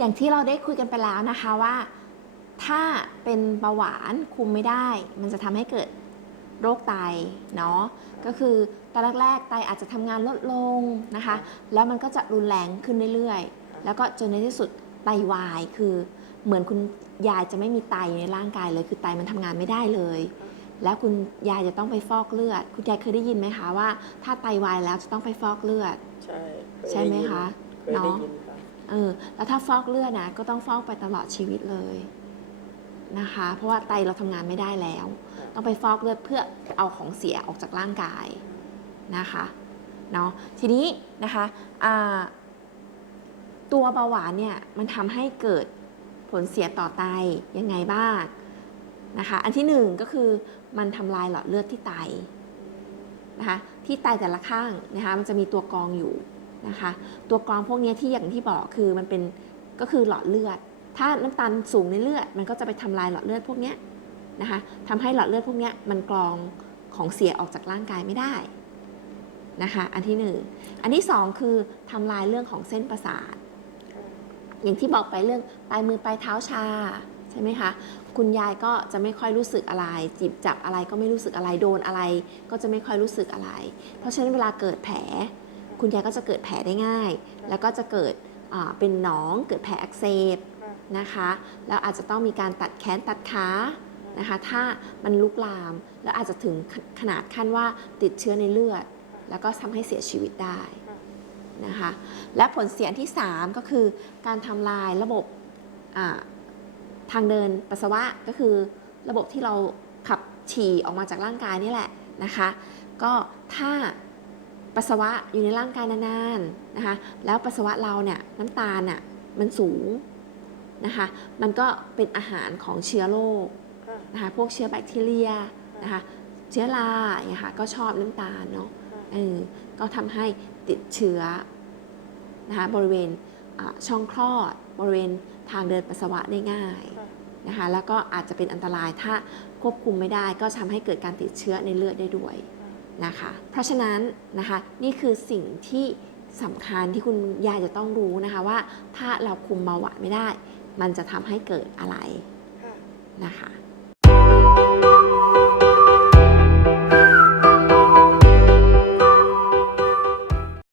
อย่างที่เราได้คุยกันไปแล้วนะคะว่า ถ้าเป็นเบาหวานคุมไม่ได้ มันจะทำให้เกิดโรคไตเนาะก็คือตอนแรกๆไตอาจจะทำงานลดลงนะคะ แล้วมันก็จะรุนแรงขึ้นเรื่อยๆ แล้วก็จนในที่สุดไตวายคือเหมือนคุณยายจะไม่มีไตในร่างกายเลย คือไตมันทำงานไม่ได้เลย แล้วคุณยายจะต้องไปฟอกเลือด คุณยายเคยได้ยินไหมคะว่า ถ้าไตวายแล้วจะต้องไปฟอกเลือด ใช่เคยใช่ไหมด้ยินคะเคยได้เนาะยินค่ะ เออแล้วถ้าฟอกเลือดนะก็ต้องฟอกไปตลอดชีวิตเลยนะคะ เพราะว่าไตเราทำงานไม่ได้แล้ว ต้องไปฟอกเลือดเพื่อเอาของเสียออกจากร่างกายนะคะเนาะทีนี้นะคะตัวเบาหวานเนี่ยมันทำให้เกิดผลเสียต่อไตยังไงบ้างนะคะ อันที่หนึ่งก็คือมันทำลายหลอดเลือดที่ไตนะคะที่ไตแต่ละข้างนะคะมันจะมีตัวกรองอยู่ นะคะ ตัวกรองพวกนี้ที่อย่างที่บอกคือมันเป็นก็คือหลอดเลือด ถ้าน้ำตาลสูงในเลือด มันก็จะไปทำลายหลอดเลือดพวกนี้นะคะทำให้หลอดเลือดพวกนี้มันกรองของเสียออกจากร่างกายไม่ได้นะคะอันที่หนึ่งอันที่สองคือทำลายเรื่องของเส้นประสาท อย่างที่บอกไปเรื่องปลายมือปลายเท้าชาใช่ไหมคะคุณยายก็จะไม่ค่อยรู้สึกอะไร จิบจับอะไรก็ไม่รู้สึกอะไรโดนอะไร ก็จะไม่ค่อยรู้สึกอะไร เพราะฉะนั้นเวลาเกิดแผล คุณยายก็จะเกิดแผลได้ง่าย แล้วก็จะเกิดเป็นหนองเกิดแผลอักเสบนะคะแล้วอาจจะต้องมีการตัดแขนตัดขานะคะ ถ้ามันลุกลาม แล้วอาจจะถึงขนาดขั้นว่าติดเชื้อในเลือด แล้วก็ทำให้เสียชีวิตได้นะคะ และผลเสียที่ 3 ก็คือการทำลายระบบทางเดินปัสสาวะก็คือระบบที่เราขับฉี่ออกมาจากร่างกายนี่แหละนะคะ ก็ถ้า ปัสสาวะอยู่ในร่างกายนานๆนะคะ แล้วปัสสาวะเราเนี่ยน้ำตาลน่ะมันสูงนะคะ มันก็เป็นอาหารของเชื้อโรคค่ะนะคะ พวกเชื้อแบคทีเรียนะคะ เชื้อราอย่างเงี้ยค่ะก็ชอบน้ำตาลเนาะเออก็ทำให้ติดเชื้อนะคะบริเวณอ่าช่องคลอดบริเวณทางเดินปัสสาวะได้ง่ายค่ะนะคะแล้วก็อาจจะเป็นอันตรายถ้าควบคุมไม่ได้ก็ทำให้เกิดการติดเชื้อในเลือดได้ด้วย นะคะ เพราะฉะนั้นนะคะนี่คือสิ่งที่สำคัญที่คุณยายจะต้องรู้นะคะว่าถ้าเราคุมเบาหวานไม่ได้ มันจะทำให้เกิดอะไรค่ะนะคะ